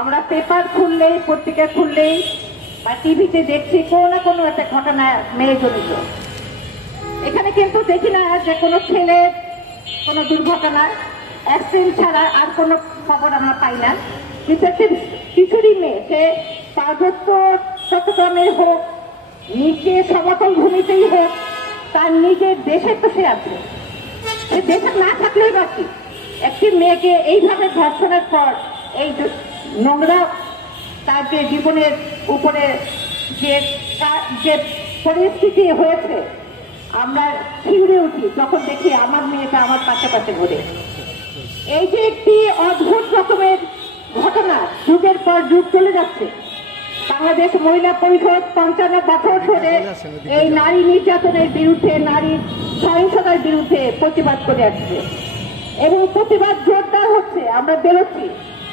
আমরা পেপার খুললেই, পত্রিকা খুললেই বা টিভিতে দেখছি কোনো না কোনো একটা ঘটনা মেয়ে জড়িত। এখানে কিন্তু দেখি না যে কোনো ছেলের কোনো দুর্ঘটনা, অ্যাক্সিডেন্ট ছাড়া আর কোনো খবর আমরা পাই না। কিন্তু একটা কিশোরী মেয়ে, সে পার্বত্য চট্টগ্রামের হোক, নিচে সমতল ভূমিতেই হোক, তার নিজের দেশে তো সে আছে, সে দেশে না থাকলেই বাকি। একটি মেয়েকে এইভাবে ধর্ষণের পর এই নোংরা তার যে জীবনের উপরে যে পরিস্থিতি হয়েছে, আমরা শিউরে উঠি যখন দেখি আমার মেয়েটা আমার পাশে পাশে ঘুরে। এই যে একটি অদ্ভুত রকমের ঘটনা যুগের পর যুগ চলে যাচ্ছে। বাংলাদেশ মহিলা পরিষদ 55 বছর ধরে এই নারী নির্যাতনের বিরুদ্ধে, নারী সহিংসতার বিরুদ্ধে প্রতিবাদ করে আসছে এবং প্রতিবাদ জোরদার হচ্ছে। আমরা বেরোচ্ছি।